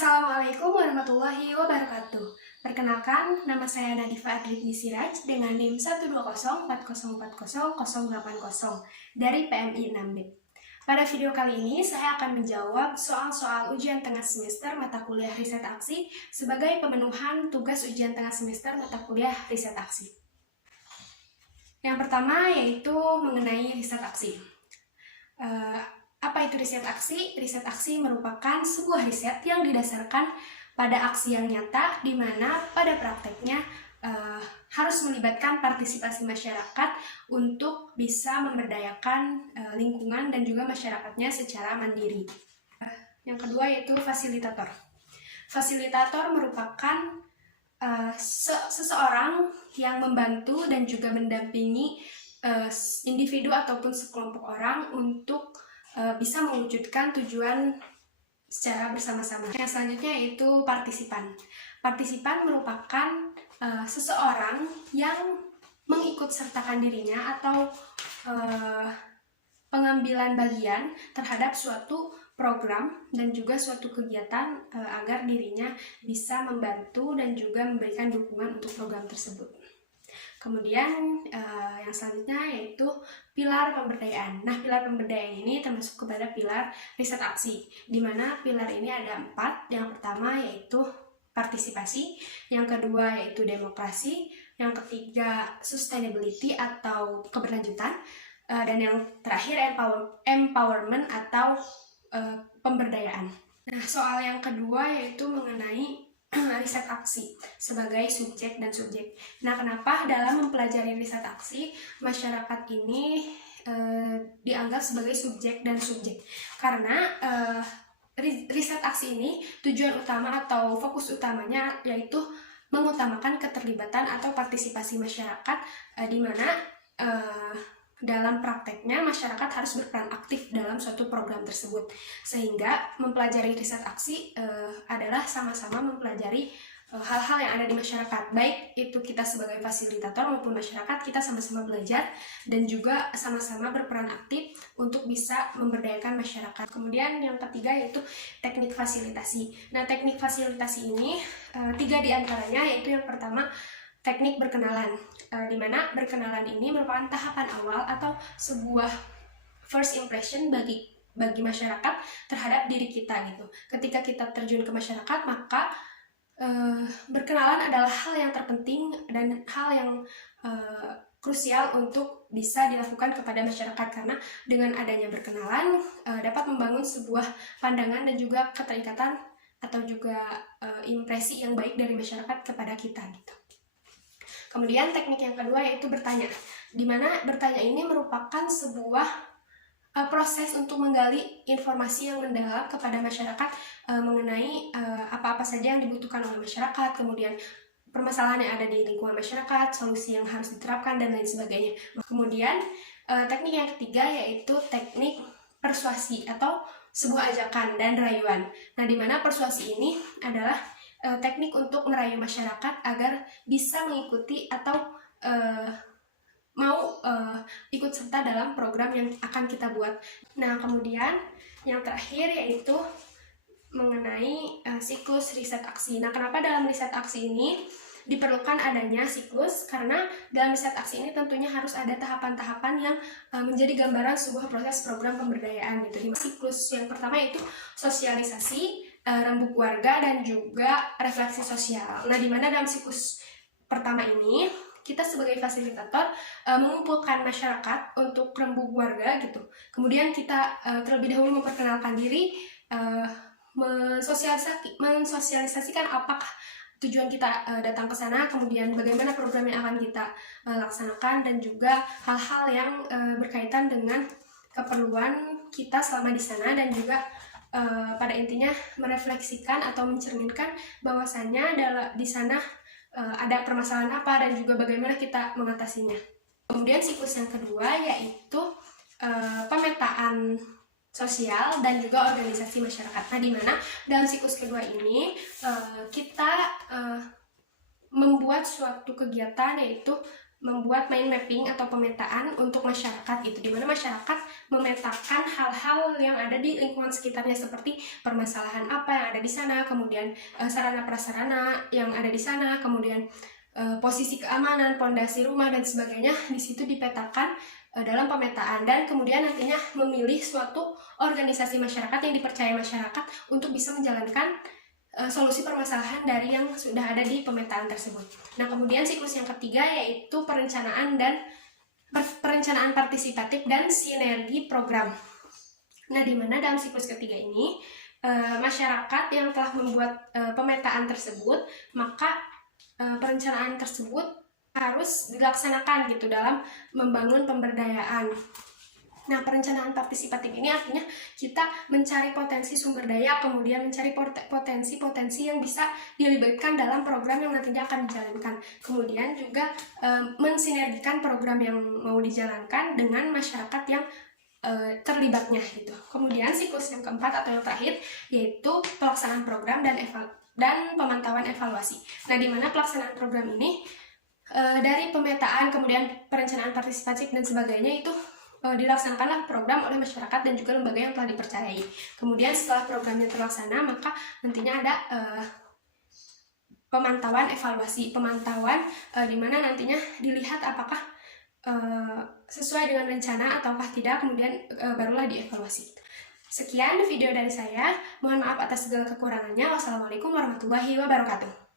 Assalamualaikum warahmatullahi wabarakatuh. Perkenalkan, nama saya Nadifa Adriki Siraj dengan NIM 120404080 dari PMI 6B. Pada video kali ini, saya akan menjawab soal-soal ujian tengah semester mata kuliah riset aksi sebagai pemenuhan tugas ujian tengah semester mata kuliah riset aksi. Yang pertama yaitu mengenai riset aksi. Apa itu riset aksi? Riset aksi merupakan sebuah riset yang didasarkan pada aksi yang nyata, di mana pada prakteknya harus melibatkan partisipasi masyarakat untuk bisa memberdayakan lingkungan dan juga masyarakatnya secara mandiri. Yang kedua yaitu fasilitator. Fasilitator merupakan seseorang yang membantu dan juga mendampingi individu ataupun sekelompok orang untuk bisa mewujudkan tujuan secara bersama-sama. Yang selanjutnya yaitu partisipan. Partisipan merupakan seseorang yang mengikut sertakan dirinya atau pengambilan bagian terhadap suatu program dan juga suatu kegiatan agar dirinya bisa membantu dan juga memberikan dukungan untuk program tersebut. Kemudian yang selanjutnya yaitu pilar pemberdayaan. Nah, pilar pemberdayaan ini termasuk kepada pilar riset aksi, di mana pilar ini ada 4. Yang pertama yaitu partisipasi, yang kedua yaitu demokrasi, yang ketiga sustainability atau keberlanjutan, dan yang terakhir empowerment atau pemberdayaan. Nah, soal yang kedua yaitu mengenai riset aksi sebagai subjek dan subjek. Nah, kenapa dalam mempelajari riset aksi masyarakat ini dianggap sebagai subjek dan subjek? Karena riset aksi ini tujuan utama atau fokus utamanya yaitu mengutamakan keterlibatan atau partisipasi masyarakat, di mana dalam prakteknya masyarakat harus berperan aktif dalam suatu program tersebut, sehingga mempelajari riset aksi adalah sama-sama mempelajari hal-hal yang ada di masyarakat, baik itu kita sebagai fasilitator maupun masyarakat, kita sama-sama belajar dan juga sama-sama berperan aktif untuk bisa memberdayakan masyarakat. Kemudian yang ketiga yaitu teknik fasilitasi. Nah, teknik fasilitasi ini 3 diantaranya, yaitu yang pertama teknik berkenalan, di mana berkenalan ini merupakan tahapan awal atau sebuah first impression bagi masyarakat terhadap diri kita gitu. Ketika kita terjun ke masyarakat, maka berkenalan adalah hal yang terpenting dan hal yang krusial untuk bisa dilakukan kepada masyarakat, karena dengan adanya berkenalan dapat membangun sebuah pandangan dan juga keterikatan atau juga impresi yang baik dari masyarakat kepada kita gitu. Kemudian teknik yang kedua yaitu bertanya, di mana bertanya ini merupakan sebuah proses untuk menggali informasi yang mendalam kepada masyarakat mengenai apa-apa saja yang dibutuhkan oleh masyarakat, kemudian permasalahan yang ada di lingkungan masyarakat, solusi yang harus diterapkan, dan lain sebagainya. Kemudian teknik yang ketiga yaitu teknik persuasi atau sebuah ajakan dan rayuan. Nah, di mana persuasi ini adalah teknik untuk merayu masyarakat agar bisa mengikuti atau mau ikut serta dalam program yang akan kita buat. Nah, kemudian yang terakhir yaitu mengenai siklus riset aksi. Nah, kenapa dalam riset aksi ini diperlukan adanya siklus? Karena dalam riset aksi ini tentunya harus ada tahapan-tahapan yang menjadi gambaran sebuah proses program pemberdayaan gitu. Di siklus yang pertama yaitu sosialisasi, rembuk warga, dan juga refleksi sosial. Nah, di mana dalam siklus pertama ini kita sebagai fasilitator mengumpulkan masyarakat untuk rembuk warga gitu. Kemudian kita terlebih dahulu memperkenalkan diri, mensosialisasikan apakah tujuan kita datang ke sana, kemudian bagaimana program yang akan kita laksanakan, dan juga hal-hal yang berkaitan dengan keperluan kita selama di sana, dan juga pada intinya merefleksikan atau mencerminkan bahwasannya di sana ada permasalahan apa dan juga bagaimana kita mengatasinya. Kemudian siklus yang kedua yaitu pemetaan sosial dan juga organisasi masyarakat. Nah, di mana dalam siklus kedua ini kita membuat suatu kegiatan yaitu membuat mind mapping atau pemetaan untuk masyarakat gitu, dimana masyarakat memetakan hal-hal yang ada di lingkungan sekitarnya seperti permasalahan apa yang ada di sana, kemudian sarana prasarana yang ada di sana, kemudian posisi keamanan, pondasi rumah dan sebagainya di situ dipetakan dalam pemetaan, dan kemudian nantinya memilih suatu organisasi masyarakat yang dipercaya masyarakat untuk bisa menjalankan solusi permasalahan dari yang sudah ada di pemetaan tersebut. Nah, kemudian siklus yang ketiga yaitu perencanaan partisipatif dan sinergi program. Nah, di mana dalam siklus ketiga ini masyarakat yang telah membuat pemetaan tersebut, maka perencanaan tersebut harus dilaksanakan gitu dalam membangun pemberdayaan. Nah, perencanaan partisipatif ini artinya kita mencari potensi sumber daya, kemudian mencari potensi-potensi yang bisa dilibatkan dalam program yang nantinya akan dijalankan. Kemudian juga mensinergikan program yang mau dijalankan dengan masyarakat yang terlibatnya gitu. Kemudian siklus yang keempat atau yang terakhir yaitu pelaksanaan program dan pemantauan evaluasi. Nah, di mana pelaksanaan program ini dari pemetaan, kemudian perencanaan partisipatif dan sebagainya itu dilaksanakanlah program oleh masyarakat dan juga lembaga yang telah dipercayai. Kemudian setelah programnya terlaksana, maka nantinya ada pemantauan evaluasi, di mana nantinya dilihat apakah sesuai dengan rencana ataukah tidak, kemudian barulah dievaluasi. Sekian video dari saya, mohon maaf atas segala kekurangannya. Wassalamualaikum warahmatullahi wabarakatuh.